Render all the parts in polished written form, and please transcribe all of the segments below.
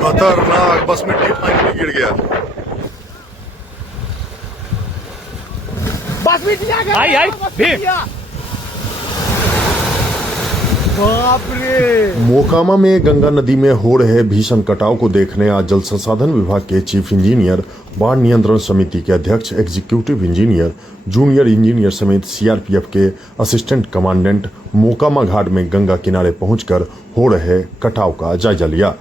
खतरनाक, बस में टिप लाइन गिर गया। बस में बाप रे। मोकामा में गंगा नदी में हो रहे भीषण कटाव को देखने आज जल संसाधन विभाग के चीफ इंजीनियर, बाढ़ नियंत्रण समिति के अध्यक्ष, एग्जीक्यूटिव इंजीनियर, जूनियर इंजीनियर समेत सीआरपीएफ के असिस्टेंट कमांडेंट मोकामा घाट में गंगा किनारे पहुंचकर हो रहे कटाव का जायजा लिया।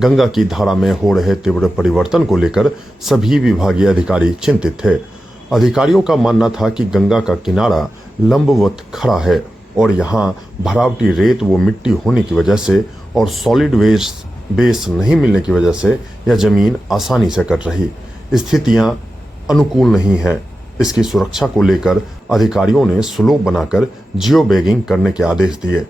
गंगा की धारा में हो रहे तीव्र परिवर्तन को लेकर सभी विभागीय अधिकारी चिंतित थे। अधिकारियों का मानना था कि गंगा का किनारा लंबवत खड़ा है और यहाँ भरावटी रेत व मिट्टी होने की वजह से और सॉलिड वेस्ट बेस नहीं मिलने की वजह से यह जमीन आसानी से कट रही। स्थितियां अनुकूल नहीं है। इसकी सुरक्षा को लेकर अधिकारियों ने स्लोप बनाकर जियो बैगिंग करने के आदेश दिए।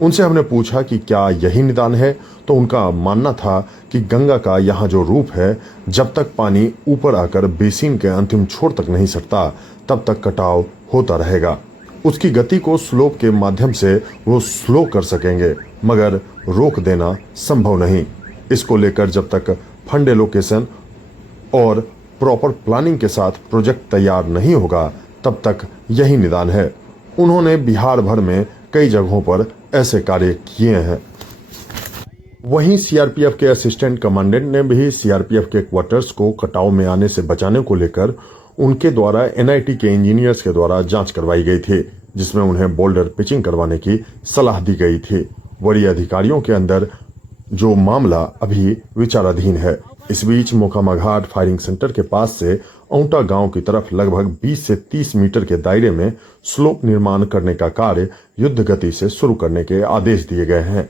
उनसे हमने पूछा कि क्या यही निदान है, तो उनका मानना था कि गंगा का यहाँ जो रूप है, जब तक पानी ऊपर आकर बेसिन के अंतिम छोर तक नहीं सटता तब तक कटाव होता रहेगा। उसकी गति को स्लोप के माध्यम से वो स्लो कर सकेंगे, मगर रोक देना संभव नहीं। इसको लेकर जब तक फंड एलोकेशन और प्रॉपर प्लानिंग के साथ प्रोजेक्ट तैयार नहीं होगा तब तक यही निदान है। उन्होंने बिहार भर में कई जगहों पर ऐसे कार्य किए हैं। वहीं सीआरपीएफ के असिस्टेंट कमांडेंट ने भी सीआरपीएफ के क्वार्टर्स को कटाव में आने से बचाने को लेकर उनके द्वारा एनआईटी के इंजीनियर्स के द्वारा जांच करवाई गई थी, जिसमें उन्हें बोल्डर पिचिंग करवाने की सलाह दी गई थी। वरीय अधिकारियों के अंदर जो मामला अभी विचाराधीन है। इस बीच मोकामा घाट फायरिंग सेंटर के पास से औंटा गांव की तरफ लगभग 20 से 30 मीटर के दायरे में स्लोप निर्माण करने का कार्य युद्ध गति से शुरू करने के आदेश दिए गए हैं।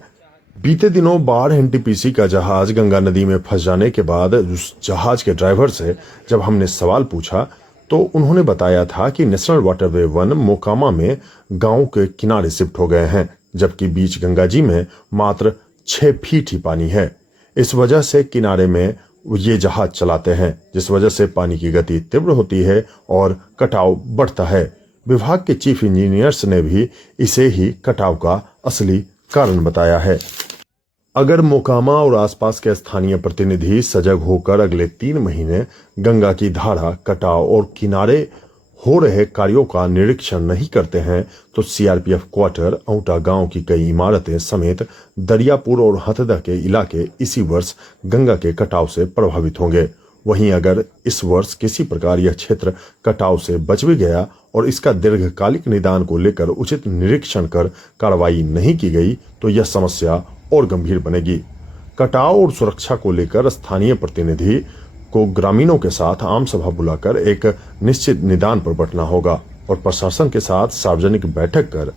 बीते दिनों बाढ़ एनटीपीसी का जहाज गंगा नदी में फंस जाने के बाद उस जहाज के ड्राइवर से जब हमने सवाल पूछा तो उन्होंने बताया था कि नेशनल वाटरवे 1 मोकामा में गांव के किनारे शिफ्ट हो गए हैं, जबकि बीच गंगा जी में मात्र 6 फीट ही पानी है। इस वजह से किनारे में ये जहाज चलाते हैं, जिस वजह से पानी की गति तीव्र होती है और कटाव बढ़ता है। विभाग के चीफ इंजीनियर्स ने भी इसे ही कटाव का असली कारण बताया है। अगर मोकामा और आसपास के स्थानीय प्रतिनिधि सजग होकर अगले 3 महीने गंगा की धारा, कटाव और किनारे हो रहे कार्यों का निरीक्षण नहीं करते हैं तो सीआरपीएफ क्वार्टर, औंटा गांव की कई इमारतें समेत दरियापुर और हथदा के इलाके इसी वर्ष गंगा के कटाव से प्रभावित होंगे। वहीं अगर इस वर्ष किसी प्रकार यह क्षेत्र कटाव से बच भी गया और इसका दीर्घकालिक निदान को लेकर उचित निरीक्षण कर कार्रवाई नहीं की गई तो यह समस्या और गंभीर बनेगी। कटाव और सुरक्षा को लेकर स्थानीय प्रतिनिधि को ग्रामीणों के साथ आम सभा बुलाकर एक निश्चित निदान पर बंटना होगा और प्रशासन के साथ सार्वजनिक बैठक कर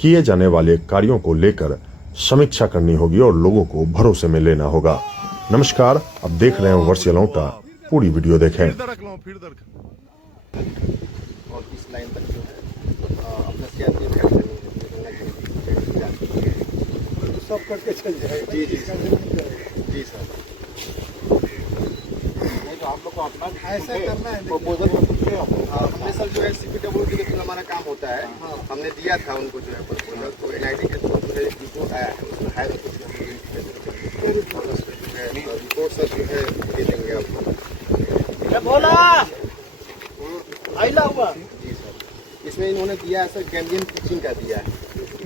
किए जाने वाले कार्यों को लेकर समीक्षा करनी होगी और लोगों को भरोसे में लेना होगा। नमस्कार, अब देख रहे हैं वर्षीय औंटा। पूरी वीडियो देखें। सब करके चल जाए। जी जी सर, जी सर। नहीं तो आप लोग को अपना ऐसा करना है प्रपोजल हमने सर जो है सीपीडब्ल्यू के थ्रू हमारा काम होता है। हमने दिया था उनको जो है प्रपोजल, तो एनआईटी के थ्रू जो है रिपोर्ट आया है, उसमें हायर रिपोर्ट सर जो है दे देंगे आपको। बोला आइला हुआ। जी सर, इसमें इन्होंने दिया है सर गैंबियन पिचिंग का दिया है।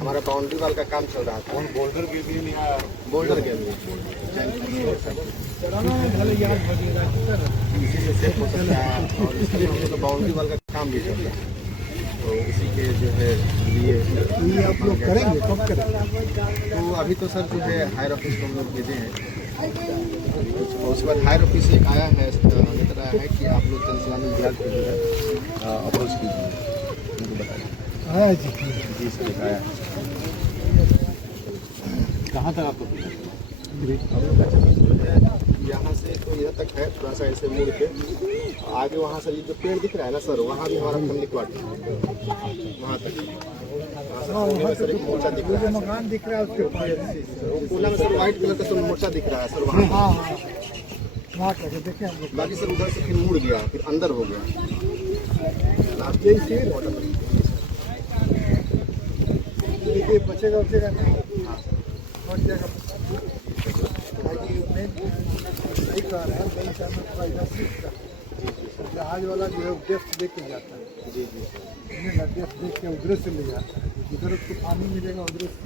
हमारा बाउंड्री वाल का काम चल रहा था। बोल्डर गैंबियन या बोल्डर गैंबियन बाउंड्री वाल का काम भी चल रहा है, तो इसी के जो है लिए आप लोग करेंगे, कब करेंगे? तो अभी तो सर जो है हायर ऑफिस को हम लोग भेजे हैं। उसके बाद हायर ऑफिस से एक आया है, लेटर आया है कि आप लोग जनसलामी विभाग को जो है अप्रोच कीजिए, उनको बताइए। जी सर, आया है। कहाँ तक आपको यहाँ से तो यहाँ तक है, थोड़ा सा ऐसे मुड़ के आगे वहाँ से ये जो पेड़ दिख रहा है ना सर, वहाँ भी हमारा फैमिली क्वार्टर वहाँ तक। सर एक मोर्चा दिख रहा है, मकान दिख रहा है उसके पास कोला में सर व्हाइट कलर का सर मोर्चा दिख रहा है सर वहाँ। वहाँ करके देखें हम लोग। बाकी सर उधर से फिर मुड़ गया, फिर अंदर हो गया। आप देखिए बचेगा उचेगा नहीं, बढ़ जाएगा। ताकि मेन सही कह रहे हैं, मेन चैनल थोड़ा इधर शिफ्ट कर, जहाज वाला जो है डेप्थ देख के जाता है, जी जी सर। डेप्थ देख के उधर से ले जाता है, जिधर उसको पानी मिलेगा उधर से।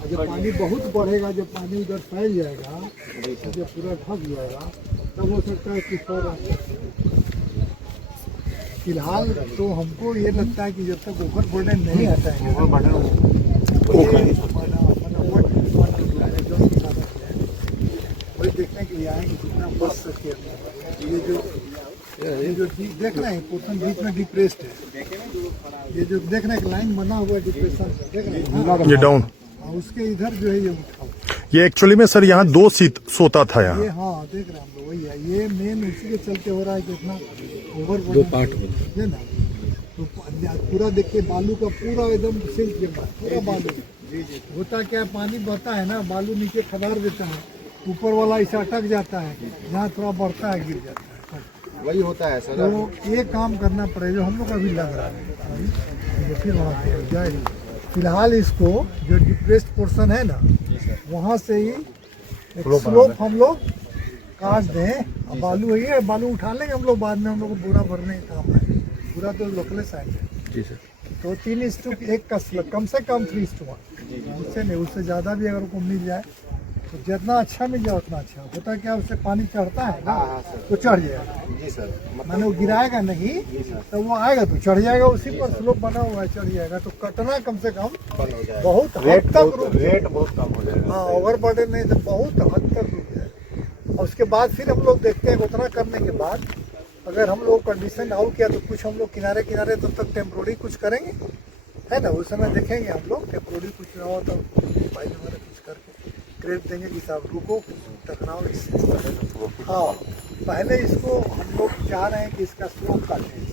और जब पानी बहुत बढ़ेगा, जब पानी उधर फैल जाएगा, जब पूरा ढक जाएगा, तब हो सकता है कि फिलहाल तो हमको ये लगता है कि जब तक ओवर बर्डन नहीं हटाएंगे, वही देखने के लिए आएंगे जितना बच सके। ये जो देख रहे हैं पोर्शन बीच में डिप्रेस्ड है, ये जो देख रहे हैं लाइन बना हुआ है डिप्रेशन, देख रहे हैं ये डाउन, उसके इधर जो है ये उठा, ये एक्चुअली में सर यहाँ 2 सीट सोता था यहाँ। ये हाँ देख रहे हैं हम लोग, वही है, ये मेन उसी के चलते हो रहा है कि इतना ओवर दो पार्ट है ना। तो पूरा देखिए बालू का पूरा एकदम सिल्क जमा है, पूरा बालू। होता क्या है, पानी बहता है ना, बालू नीचे खदार देता है, ऊपर वाला ऐसा अटक जाता है, जहाँ थोड़ा बढ़ता है गिर जाता है। वही होता है सर। तो ये काम करना पड़ेगा जो हम लोग अभी लग रहा है, तो फिर वहाँ पे जाए। फिलहाल इसको जो डिप्रेस्ड पोर्शन है ना, वहाँ से ही स्लोप हम लोग काट दें। अब बालू है, बालू उठा लेंगे हम लोग बाद में, हम लोग को बोरा भरने का काम है, पूरा तो लोकल साइड है। जी सर। तो 3:1 का स्लग, कम से कम 3:1, उससे नहीं, उससे ज़्यादा भी अगर को मिल जाए तो जितना अच्छा मिल जाए उतना अच्छा। होता क्या, उससे पानी चढ़ता है ना, तो चढ़ जाएगा। जी सर। मैंने वो गिराएगा नहीं तो वो आएगा तो चढ़ जाएगा, उसी पर स्लोप बना हुआ है, चढ़ जाएगा। तो कटना कम से कम बहुत हद तक रुक, रेट बहुत कम हो जाएगा। हाँ ओवर बर्डन नहीं तो बहुत हद तक रुक जाएगा। और उसके बाद फिर हम लोग देखते हैं, उतना करने के बाद अगर हम लोग कंडीशन आउट किया तो कुछ हम लोग किनारे किनारे तब तक टेम्प्रोरी कुछ करेंगे, है ना। उस समय देखेंगे हम लोग टेम्प्रोरी कुछ और तो भाई हमारे कुछ करके क्रेप देंगे कि साहब रुको, टकराओ इससे। हाँ, पहले इसको हम लोग चाह रहे हैं कि इसका स्लोप काटें,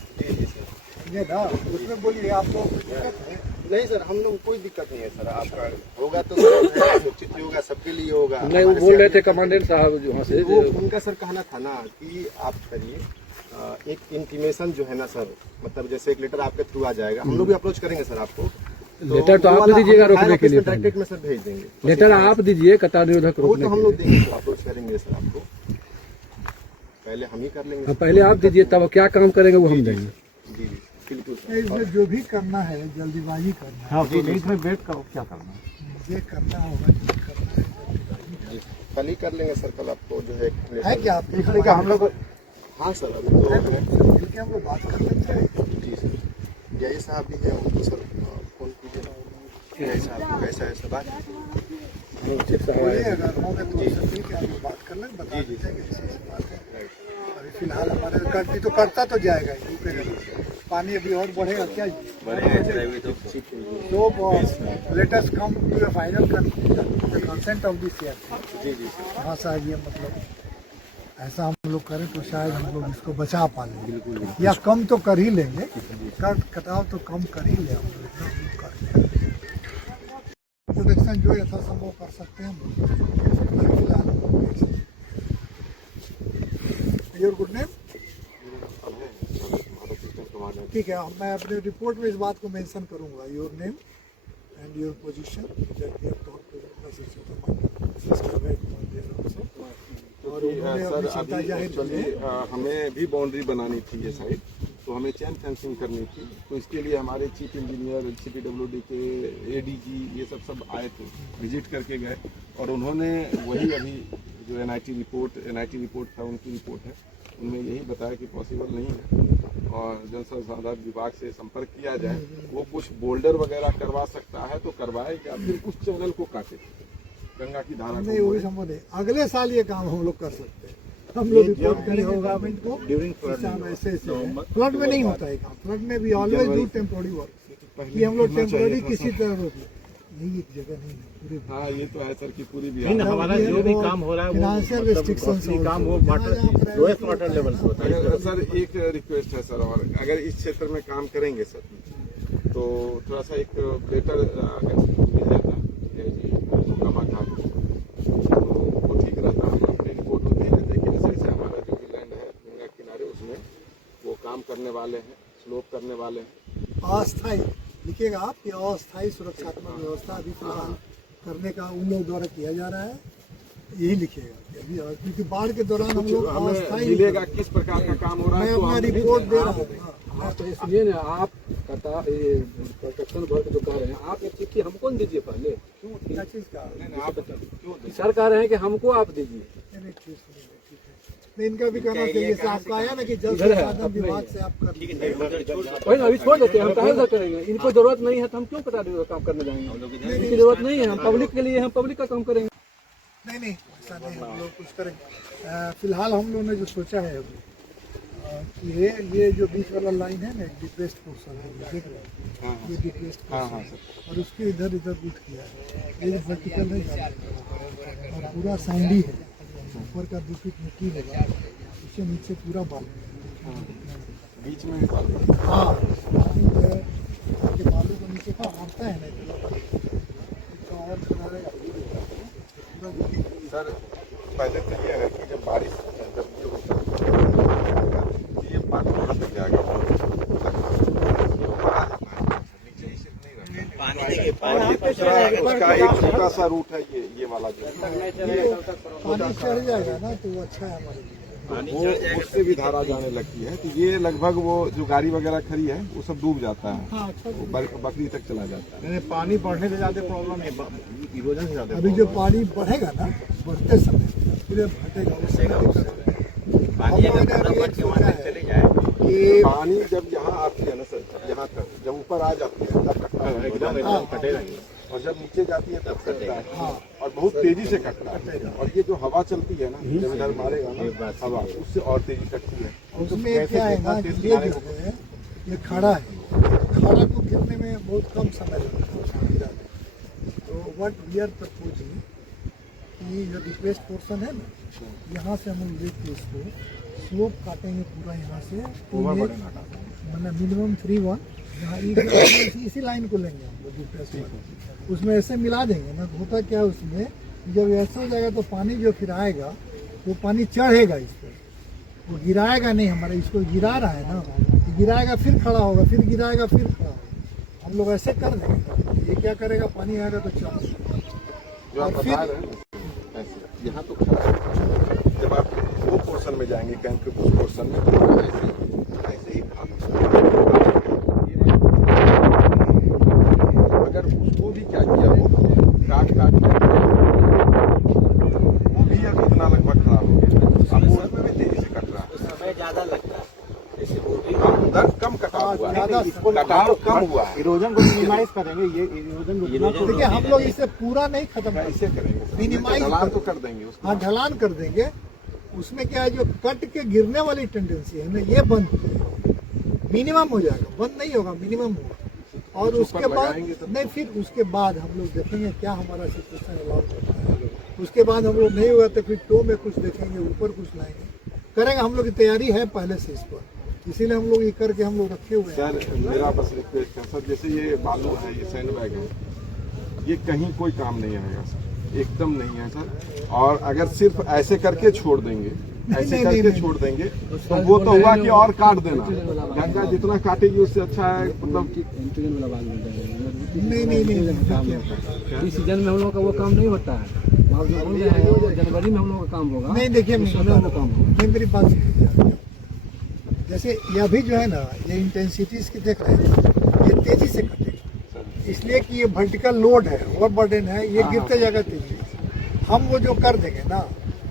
समझे ना। उसमें बोलिए आप लोग को दिक्कत है? नहीं सर, हम लोग कोई दिक्कत नहीं है सर। आपका होगा तो सुरक्षित होगा, सबके लिए होगा। नहीं, वो बोल रहे थे कमांडेंट साहब वहाँ से, वो उनका सर कहना था ना कि आप करिए एक इंटीमेशन जो है ना सर, मतलब जैसे एक लेटर आपके थ्रू आ जाएगा, हम लोग भी अप्रोच करेंगे सर आपको। लेटर तो आप दीजिएगा रोकने के लिए, डायरेक्ट में सर भेज देंगे। लेटर आप दीजिए कतार निरोधक वो रोकने तो के हम लोग लिए। देंगे सर, अप्रोच करेंगे सर आपको, पहले हम ही कर लेंगे। हाँ, पहले आप दीजिए, तब क्या काम करेंगे वो हम देंगे। जी जी बिल्कुल सर। इसमें जो भी करना है जल्दीबाजी करना है, हाँ, इसमें वेट करो, क्या करना है ये करना होगा, जो करना है जल्दीबाजी। कल ही कर लेंगे सर। कल आपको जो है है क्या आप लिखने का हम लोग। हाँ सर, अभी तो मिलके हम लोग बात कर लेते हैं। जी सर, जय साहब भी है, उनको सर फोन कीजिए ना, जय साहब कैसा है सब बात। बोलिए अगर होगा तो उससे मिल के हम लोग बात कर लेंगे, बता देंगे ऐसी बात है। अभी फिलहाल हमारे करती तो करता तो जाएगा ही, रुकेगा नहीं। पानी अभी और बढ़ेगा क्या, तो let us come to the final consent of this year. जी जी हाँ साहब, ये मतलब ऐसा हम लोग करें तो शायद हम लोग इसको बचा पा लेंगे, या कम तो कर ही लेंगे, कटाव तो कम कर ही ले हम लोग। प्रोटेक्शन जो यथासंभव कर सकते हैं हम लोग। योर गुड नेम, ठीक है, मैं अपने रिपोर्ट में इस बात को मेंशन करूंगा, your name and your position और उन्होंने अपनी चिंता जाहिर की है। हमें भी बाउंड्री बनानी थी ये साइड, तो हमें चैन फेंसिंग करनी थी। तो इसके लिए हमारे चीफ इंजीनियर, CPWD के ADG ये सब आए थे, विजिट करके गए, और उन्होंने वही अभी जो NIT रिपोर्ट था, उनकी रिपोर्ट है, उनमें यही बताया कि पॉसिबल नहीं है और जल संसाधन विभाग से संपर्क किया जाए। वो कुछ बोल्डर वगैरह करवा सकता है तो करवाए, या फिर उस चैनल को काटे, गंगा की धारा नहीं को। वही संभव है, अगले साल ये काम हम लोग कर सकते हैं। हम लोग रिपोर्ट करेंगे गवर्नमेंट को, ऐसे फ्लड में नहीं होता है काम, फ्लड में भी ऑलवेज डू टेम्पोररी वर्क, कि हम लोग टेम्पोररी किसी तरह रोक लें। नहीं, एक जगह नहीं है पूरे। हाँ, ये तो है सर कि पूरी नहीं, हमारा जो भी काम हो रहा है फाइनेंशियल रेस्ट्रिक्शंस काम वो लोएस्ट वाटर लेवल से होता है। सर एक रिक्वेस्ट है सर, और अगर इस क्षेत्र में काम करेंगे सर तो थोड़ा सा एक बेटर अगर मिल जाता गमा घाट तो वो ठीक रहता। हम अपनी रिपोर्ट में दे देते कि ऐसे ऐसे हमारा जो भी लैंड है गंगा किनारे, उसमें वो काम करने वाले हैं, स्लोप करने वाले हैं। अस्थायी लिखिएगा आप कि अस्थायी सुरक्षात्मक व्यवस्था अभी फिलहाल करने का उन लोग द्वारा किया जा रहा है, यही लिखिएगा कि अभी क्योंकि बाढ़ के दौरान हम लोग हमें अस्थायी मिलेगा किस प्रकार का काम हो रहा मैं है तो अपना हम रिपोर्ट दे रहा हूँ। हाँ तो इसलिए ना आप प्रोटेक्शन वर्क जो कर रहे हैं आप एक चिट्ठी हमको न दीजिए पहले। क्या चीज़ का सर कह रहे हैं कि हमको आप दीजिए। नहीं, ठीक है। नहीं, इनका भी कहना चाहिए जैसे आपका आया ना कि जल इधर है, संसाधन अपने विभाग ही से आप कर वही ना अभी छोड़ देते हैं, हम कहाँ से करेंगे, इनको जरूरत नहीं है तो हम क्यों कटा काम करने जाएंगे, इनकी जरूरत नहीं है, हम पब्लिक के लिए हम पब्लिक का काम करेंगे। नहीं ऐसा नहीं हम लोग कुछ करेंगे। फिलहाल हम लोगों ने जो सोचा है अभी कि ये जो बीच वाला लाइन है ना डिप्रेस्ड पोर्शन है, देख रहे हैं ये डिप्रेस्ड पोर्शन है और उसके इधर रूट किया है, ये वर्टिकल है और पूरा सैंडी है, ऊपर का 2 फीट मिट्टी होगा, उससे नीचे पूरा बालू बीच में भी बात हाँ बालू है कि बालू को नीचे का आता है ना सर। पहले तो ये है कि जब बारिश जब ये होता है ये पानी कहाँ तक जाएगा नीचे ही सिर्फ नहीं रहता और ये दूसरा उसका एक छोटा सा रूट है ये वाला जो पानी चढ़ जाएगा ना तो वो अच्छा है हमारे लिए। वो उससे भी धारा जाने लगती है तो ये लगभग वो जो गाड़ी वगैरह खड़ी है वो सब डूब जाता है, हाँ अच्छा वो बकरी तक चला जाता है। नहीं, पानी बढ़ने से ज्यादा प्रॉब्लम है, इरोजन से ज्यादा अभी जो पानी बढ़ेगा ना बढ़ते समय फिर घटेगा उससे कि पानी जब यहाँ आती है ना सर, यहाँ तक जब ऊपर आ जाती है तब कटता है कटेगा। और जब नीचे जाती है तब कटता है और बहुत तेजी से कटता है। और ये जो हवा चलती है ना जब इधर मारेगा ना हवा उससे और तेजी कटती है। उसमें क्या है ना कि ये जो है ये खड़ा है, खड़ा को गिरने में बहुत कम समय लगता है गिराने। तो व्हाट वी आर प्रपोजिंग कि जो डिप्रेस्ड पोर्शन है ना यहाँ से हम लोग लेके इसको स्लोप काटेंगे पूरा यहाँ से मतलब मिनिमम 3-1 यहाँ इसी लाइन को लेंगे हम लोग डिप्रेस्ड उसमें ऐसे मिला देंगे ना। होता क्या है उसमें जब ऐसे हो जाएगा तो पानी जो फिर आएगा वो पानी चढ़ेगा इस पर, वो गिराएगा नहीं, हमारा इसको गिरा रहा है ना, गिराएगा फिर खड़ा होगा, फिर गिराएगा फिर खड़ा होगा। हम लोग ऐसे कर देंगे, ये क्या करेगा पानी आएगा तो चढ़ जो आप बता रहे हैं ऐसे यहाँ तो खड़ा है, जब आप वो पोर्शन में जाएंगे कैंप के उस पोर्शन में ऐसे ही अगर उसको भी क्या किया हो काट के वो भी अब इतना लगभग खराब हो गया, अब उसमें भी तेजी से कट रहा है, समय ज्यादा लगता है। कम कटाव हुआ है, कटाव कम हुआ है। इरोजन को मिनिमाइज करेंगे, ये इरोजन रुकना तो देखिए हम लोग इसे पूरा नहीं खत्म कैसे करेंगे मिनिमाइज ढलान तो कर देंगे उसको। हाँ ढलान कर देंगे। उसमें क्या है जो कट के गिरने वाली टेंडेंसी है ना ये बंद मिनिमम हो जाएगा, बंद नहीं होगा मिनिमम होगा। और उसके बाद नहीं फिर उसके बाद हम लोग देखेंगे क्या हमारा सिचुएशन अलाउ करता है। उसके बाद हम लोग नहीं होगा तो फिर टो में कुछ देखेंगे, ऊपर कुछ लाएंगे, करेंगे। हम लोग की तैयारी है पहले से इस पर, इसीलिए हम लोग ये करके हम लोग रखे हुए हैं। सर मेरा बस रिक्वेस्ट है सर, जैसे ये बालू है ये सैंड बैग है ये कहीं कोई काम नहीं आएगा सर, एकदम नहीं है सर। और अगर सिर्फ ऐसे करके छोड़ देंगे ऐसे करके छोड़ देंगे तो वो तो हुआ कि और काट देना, गंगा जितना काटेगी उससे अच्छा है मतलब नहीं इस सीजन में हम लोग का वो काम नहीं होता है, आप जो बोल रहे हैं जनवरी में हम लोग का काम होगा। नहीं देखिए उस समय हम लोग काम होगा। नहीं मेरी बात सुनिए। जैसे ये अभी जो है ना ये इंटेंसिटी इसकी देख रहे हैं ये तेजी से कटेगा, इसलिए कि ये वर्टिकल लोड है, ओवरबर्डन है, ये गिरते जाएगा तेजी। हम वो जो कर देंगे ना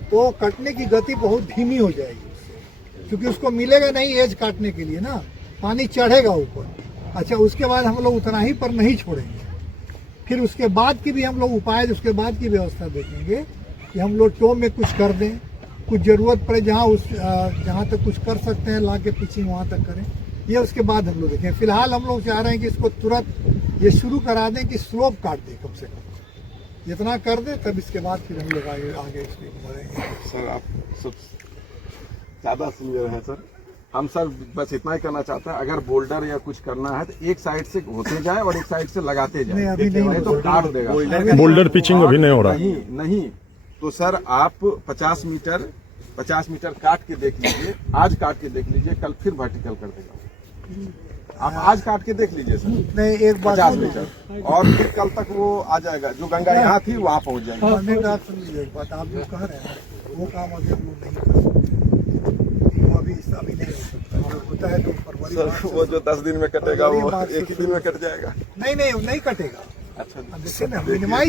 तो कटने की गति बहुत धीमी हो जाएगी उससे, क्योंकि उसको मिलेगा नहीं एज काटने के लिए ना, पानी चढ़ेगा ऊपर। अच्छा उसके बाद हम लोग उतना ही पर नहीं छोड़ेंगे, फिर उसके बाद की भी हम लोग उपाय उसके बाद की व्यवस्था देखेंगे कि हम लोग टो में कुछ कर दें, कुछ जरूरत पड़े जहाँ तक कुछ कर सकते हैं ला के पिचिंग वहाँ तक करें, ये उसके बाद हम लोग देखें। फिलहाल हम लोग चाह रहे हैं कि इसको तुरंत ये शुरू करा दें कि स्लोप काट दें, कम से कम इतना कर दें, तब इसके बाद फिर हम लोग आगे इसमें बढ़ेंगे। सर आप सब ज्यादा सीनियर हैं सर, हम सर बस इतना ही करना चाहते हैं अगर बोल्डर या कुछ करना है तो एक साइड से होते जाए और एक साइड से लगाते नहीं, जाए, अभी नहीं तो काट देगा। बोल्डर पिचिंग अभी नहीं हो रहा। नहीं तो सर आप 50 मीटर काट के देख लीजिए, आज काट के देख लीजिए, कल फिर वर्टिकल कर देगा। आप आज काट के देख लीजिए सर, नहीं एक बात 50 सुनो। मीटर, और फिर कल तक वो आ जाएगा, जो गंगा यहाँ थी वहाँ पहुँच जाएगी। मैंने बात सुन लीजिए, एक बात आप जो कह रहे हैं वो काम अभी हम लोग नहीं कर सकते, वो अभी नहीं हो सकता। जो होता है तो फरवरी सर मार्च वो जो 10 दिन में कटेगा वो फरवरी, मार्च एक ही दिन में कट जाएगा। नहीं कटेगा। अच्छा देखिए ना मिनिमाइज